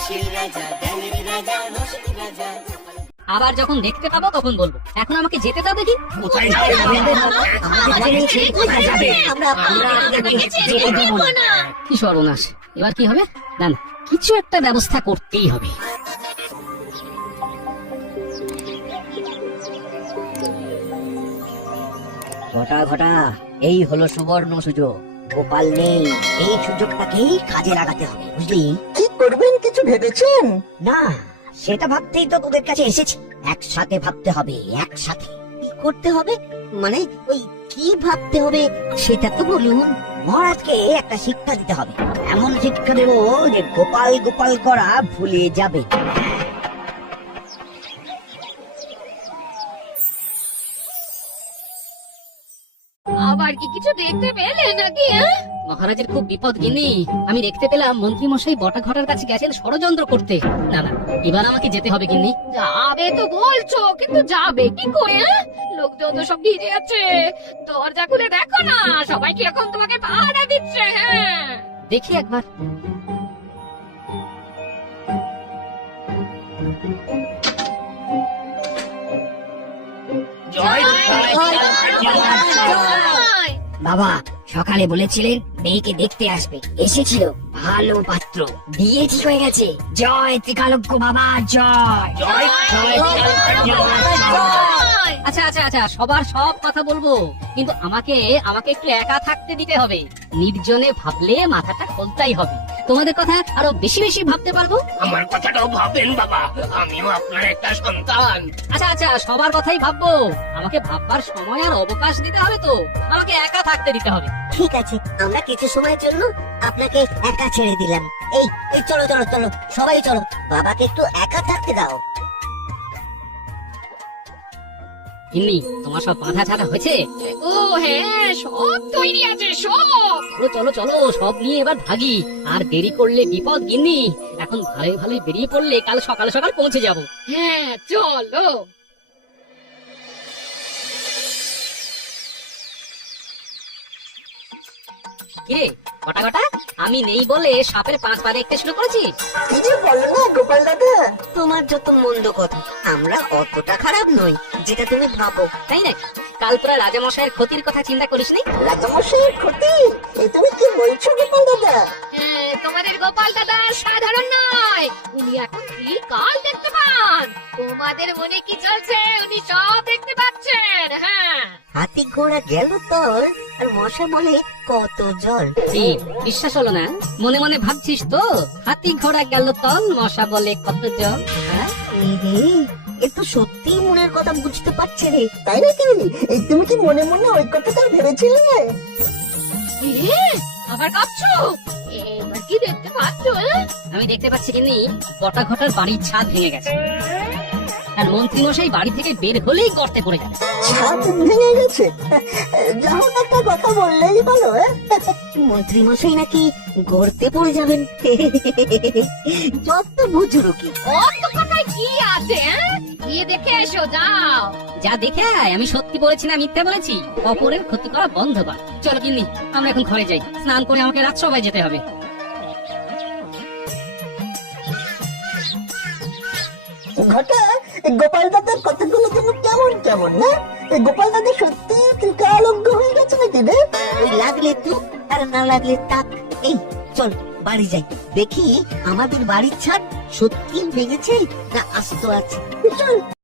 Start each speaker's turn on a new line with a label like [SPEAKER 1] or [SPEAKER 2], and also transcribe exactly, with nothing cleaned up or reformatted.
[SPEAKER 1] আবার যখন দেখতে পাবো তখন বলবো, এখন আমাকে যেতে দাও দেখি। কি সর্বনাশ, এবার কি হবে? না না, কিছু একটা ব্যবস্থা করতেই হবে।
[SPEAKER 2] ঘটা ঘটা, এই হলো সুবর্ণ সুযোগ। গোপাল নেই, এই সুযোগটাকেই কাজে লাগাতে হবে, বুঝলি?
[SPEAKER 3] কি করবেন কিছু ভেবেছেন?
[SPEAKER 2] না, সেটা ভাবতেই তো তোদের কাছে এসেছি। একসাথে ভাবতে হবে, একসাথে। কি করতে হবে মানে? ওই কি ভাবতে হবে সেটা তো বলুন। মহারাজকে একটা শিক্ষা দিতে হবে, এমন শিক্ষা দেবো যে গোপাল গোপাল করা ভুলে যাবে।
[SPEAKER 4] আবার কি কিছু দেখতে পেলে নাকি?
[SPEAKER 1] মহারাজের খুব বিপদ গিনি। আমি দেখতে পেলাম মন্ত্রী মশাই বটা ঘটার কাছে গেছেন ষড়যন্ত্র করতে। না না, এবার আমাকে যেতে হবে গিন্নি।
[SPEAKER 4] যাবে তো বলছো, কিন্তু যাবে কি করে? লোকজন তো সব ভিড়ে আছে, দরজা খুলে দেখো না, সবাই কিরকম তোমাকে পাহারা দিচ্ছে। হ্যাঁ,
[SPEAKER 1] দেখি একবার।
[SPEAKER 2] বাবা সকালে বলেছিলেন মেয়েকে দেখতে আসবে, এসেছিল। ভালো পাত্র, বিয়ে ঠিক হয়ে গেছে। জয় ত্রিকালজ্ঞ বাবা, জয় জয় জয়
[SPEAKER 1] আচ্ছা আচ্ছা আচ্ছা, সবার সব কথা বলবো, কিন্তু আমাকে আমাকে একটু একা থাকতে দিতে হবে। নির্জনে ভাবলে মাথাটা খোলতাই হবে। তোমাদের কথা আরো বেশি বেশি ভাবতে পারবো।
[SPEAKER 5] আমার কথাটাও ভাবেন বাবা, আমিও আপনার একটা সন্তান।
[SPEAKER 1] আচ্ছা আচ্ছা, সবার কথাই ভাববো, আমাকে ভাববার সময় আর অবকাশ দিতে হবে তো। আমাকে একা থাকতে দিতে হবে।
[SPEAKER 2] ঠিক আছে, আমরা কিছু সময়ের জন্য আপনাকে একা ছেড়ে দিলাম। এই এই চলো চলো চলো, সবাই চলো, বাবাকে একটু একা থাকতে দাও।
[SPEAKER 1] গিন্নি, তোমার সব বাধা ছাড়া হয়েছে?
[SPEAKER 4] ও হ্যাঁ, সব তৈরি আছে সব।
[SPEAKER 1] চলো চলো চলো, সব নিয়ে এবার ভাগি। আর দেরি করলে বিপদ গিন্নি। এখন ভালোই ভালোই বেরিয়ে পড়লে কাল সকাল সকাল পৌঁছে যাব।
[SPEAKER 4] হ্যাঁ চলো।
[SPEAKER 1] কিরে কটা কটা, আমি নেই বলে সাপের পাঁচ পা দেখতে শুরু করেছিস?
[SPEAKER 3] কি যে বলো না গোপাল দাদা।
[SPEAKER 2] তোমার যত মন্দ কথা, আমরা অতটা খারাপ নই যেটা তুমি ভাবো।
[SPEAKER 1] তাই নাকি? কাল পুরা রাজামশাইয়ের ক্ষতির কথা চিন্তা করিস নি?
[SPEAKER 3] রাজামশাইয়ের ক্ষতি? এ তুমি কি বলছো গোপাল দাদা?
[SPEAKER 4] হ্যাঁ, তোমাদের গোপাল দাদা সাধারণ নয়, উনি এখন কাল দেখতে পান। তোমাদের মনে কি চলছে উনি সব দেখতে পাচ্ছেন। হ্যাঁ,
[SPEAKER 2] হাতি ঘোড়া গেল তল, আর মশা বলে কত জল।
[SPEAKER 1] কি বিশ্বাস হলো না? মনে মনে ভাবছিস তো হাতি ঘোড়া গেল তল, মশা বলে কত জল। হ্যাঁ?
[SPEAKER 2] এ তো সত্যি মনের কথা বুঝতে পারছে রে।
[SPEAKER 3] তাই নাকি? এই তুমি কি মনে মনে ওই কথাটা ভেবেছিলে?
[SPEAKER 4] এ, আবার কাঁপছো? এবার কি দেখতে পাচ্ছ?
[SPEAKER 1] আমি দেখতে পাচ্ছি কিনি বটা ঘটার বাড়ির ছাদ ভেঙে গেছে, আর মন্ত্রী মশাই বাড়ি থেকে বের হলেই গর্তে পড়ে যাবে।
[SPEAKER 3] ছাদ ভেঙে গেছে? যাও না, একটা কথা বললেই হলো।
[SPEAKER 2] মন্ত্রী মশাই নাকি গর্তে পড়ে যাবেন? যত বুঝুরকি।
[SPEAKER 4] অত কথায় কি আছে? গিয়ে দেখে এসো, যাও।
[SPEAKER 1] যা দেখে আয়, আমি সত্যি বলেছি না মিথ্যা বলেছি? অপরের ক্ষতি করা বন্ধ কর। চলো কিন্নি, আমরা এখন ঘরে যাই। স্নান করে আমাকে রাত সবাই যেতে হবে।
[SPEAKER 3] ঘটা, গোপাল দাদার কথাগুলো যেন কেমন কেমন না? গোপাল দাদা সত্যি ত্রিকালজ্ঞ হয়ে গেছে নাকি রে?
[SPEAKER 2] ওই লাগলে তো আর না লাগলে তাক। এই চল বাড়ি যাই, দেখি আমাদের বাড়ির ছাদ সত্যি ভেঙেছে না আস্ত আছে।
[SPEAKER 3] চল।